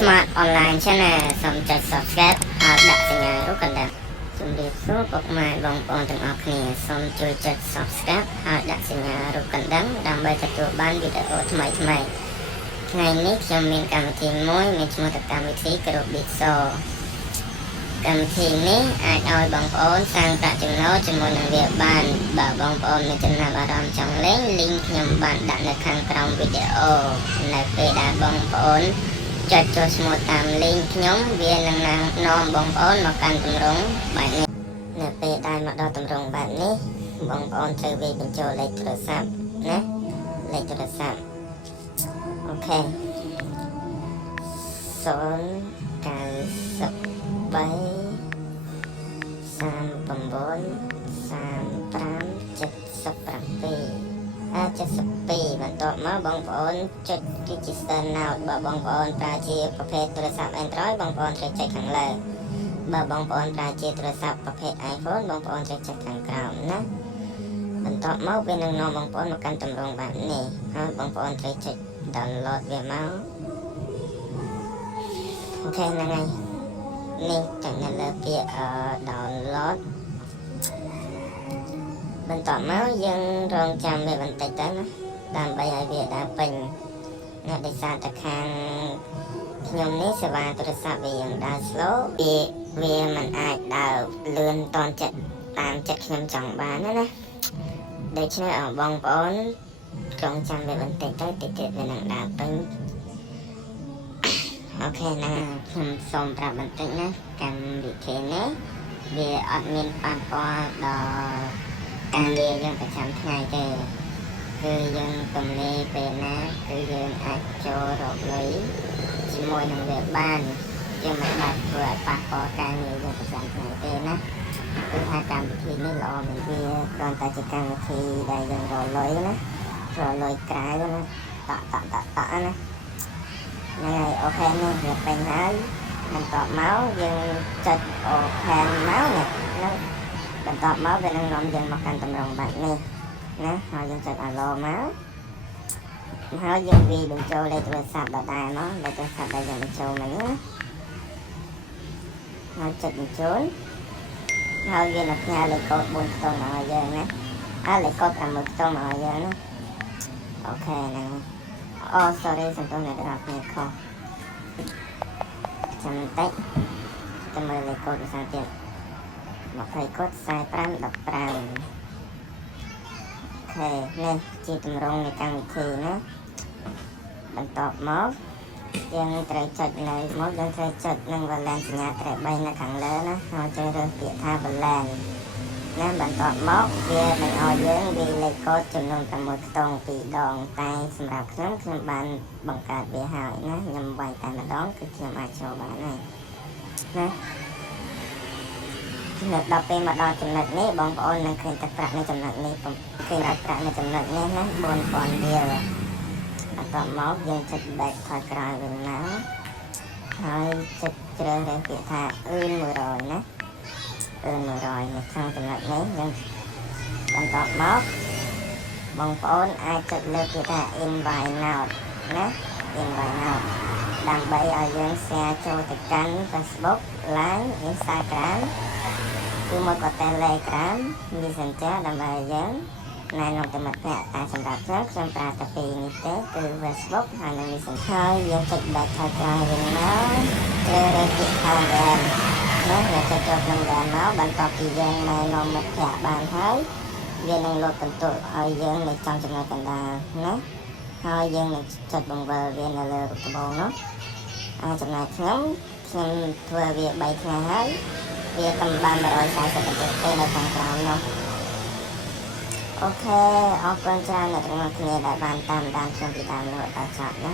Smart Online Channel សូមចុច Subscribe ហើយដាក់សញ្ញារូបកណ្ដឹងជំរាបសួរពុកម៉ែបងប្អូនទាំងអស់គ្នាសូមជួយចុច Subscribe ហើយដាក់សញ្ញារូបកណ្ដឹងដើម្បីទទួលបានវីដេអូថ្មីៗថ្ងៃនេះខ្ញុំមានកម្មវិធីមួយមានឈ្មោះទៅកម្មវិធី Group Bitso កម្មវិធីនេះអាចឲ្យបងប្អូនសាងប្រាក់ចំណូលជាមួយនឹងវាបានបើបងប្អូនមានចំណាប់អារម្មណ៍ចង់លេង link ខ្ញុំបានដាក់នៅខាងក្រោមវីដេអូនៅពេលដែលបងប្អូនចុចចូលឈ្មោះតាម link ខ្ញុំវានឹងនាំបងប្អូនមកកាន់ទម្រង់បែបនេះនៅពេលដែលមកដល់ទម្រង់បែបនេះបងប្អូនត្រូវវាបញ្ចូលលេខទូរស័ព្ទណាលេខទូរស័ព្ទអូខេ093 72 បន្ទាប់មកបងប្អូនចុច Register Now បើបងប្អូនប្រើជាប្រភេទទូរស័ព្ទ Android បងប្អូនត្រូវចុចខាងលើបើបងប្អូនប្រើជាទូរស័ព្ទប្រភេទ iPhone បងប្អូនត្រូវចុចខាងក្រោមណាបន្ទាប់មកវានឹងនាំបងប្អូនមកកាន់ទម្រង់បែបនេះហើយបងប្អូនត្រូវចុច Download វាមកអូខេហ្នឹងហើយនេះចុចនៅលើពាក្យ Download បន្ទាប់មកយើងរងចាំវាបន្តិចទៅណាដើម្បីឲ្យវាដើរពេញណាដោយសារតែខាងខ្ញុំនេះសេវាទូរស័ព្ទវាយ៉ាងដើរ slow វាមិនអាចដើរលឿនតាន់ចិត្តតាមចិត្តខ្ញុំចង់បានណាដូច្នេះបងប្អូនរងចាំវាបន្តិចទៅតិចទៀតវានឹងដើរពេញអូខេណាខ្ញុំសូមប្រាប់បន្តិចណាកម្មវិធីនេះវាអត់មានប៉ះពាល់ដល់ការងារយើងប្រចាំថ្ងៃទេគឺយើងទំនេរពេលណាគឺយើងអាចចូលរកលុយជាមួយនឹងវាបានយើងមិនបាច់ធ្វើឲ្យប៉ះពាល់ការងារយើងប្រចាំថ្ងៃទេណាគឺថាកម្មវិធីនេះល្អមែនវាគ្រាន់តែជាកម្មវិធីដែលយើងរកលុយណារកលុយក្រៅណាតក់ណាហ្នឹងហើយអូខេនេះវាពេញហើយបន្ទាប់មកយើងចុច Open មកនេះហ្នឹងបន្ទាប់មកវានឹងនាំយើងមកកាន់ទម្រង់បែបនេះណាហើយយើងចុច Allow មកហើយយើងវាបញ្ចូលលេខទូរស័ព្ទដដែលមកលេខទូរស័ព្ទដែលយើងបញ្ចូលមិញណាហើយចុចបញ្ចូលហើយវានឹងផ្ញើលេខកូដ4ខ្ទង់មកឲ្យយើងណាលេខកូដ6ខ្ទង់មកឲ្យយើងណាអូខេហ្នឹងsorry សំទោសអ្នកទាំងអស់គ្នាខុសចាំបន្តិចទៅមើលលេខកូដភាសាទៀត20កូដ45 15អូខេនេះជាទម្រង់នៃកម្មវិធីណាបន្ទាប់មកយើងត្រូវចុចនៅមកយើងត្រូវចុចនឹង Balance សញ្ញាត្រេះ3នៅខាងលើណាហើយចូលរើសពាក្យថា Balance ណាបន្ទាប់មកវានឹងឲ្យយើងវាលេខកូដចំនួន6ខ្ទង់2ដងតែសម្រាប់ខ្ញុំបានបង្កើតវាហើយណាខ្ញុំវាយតែម្ដងគឺខ្ញុំអាចចូលបានហើយណាដល់ពេលមកដល់ចំណុចនេះបងប្អូននឹងឃើញទឹកប្រាក់នៅចំណុចនេះឃើញប្រាក់នៅចំណុចនេះណា4000រៀលបន្ទាប់មកយើងចុច back ថយក្រោយវិញមកហើយចុចជ្រើសរើសពាក្យថា100ណា100នៅក្នុងចំណុចនេះយើងបន្ទាប់មកបងប្អូនអាចចុចលើពាក្យថា invite now ណា invite now ដើម្បីឲ្យយើង share ចូលទៅកាន់ Facebook Line Instagram គឺមកក៏ Telegram Messenger ដើម្បីឲ្យយើងណែនាំទៅមិត្តភក្តិតែសម្រាប់ខ្ញុំប្រើតែពីរនេះទេគឺ Facebook ហើយនិង Messenger ហើយយើងចុច back ថយក្រោយវិញមកជ្រើសរើសពាក្យថា RAM ណាយើងចុចចូលក្នុង RAM មកបន្ទាប់ពីយើងណែនាំមិត្តភក្តិបានហើយវានឹងលោតបន្ទុកឲ្យយើងនៅចំចំណុចកណ្ដាលណាហើយយើងនឹងចុចបង្វិលវានៅលើរូបត្បូងនោះចំណែកខ្ញុំធ្វើវា3ថ្ងៃហើយវាតាមបាន140ទេនៅខាងក្រោមនោះអូខេអរគុណច្រើនអ្នកទាំងអស់គ្នាដែលបានតាមដានខ្ញុំពីដើមរហូតដល់ចប់ណា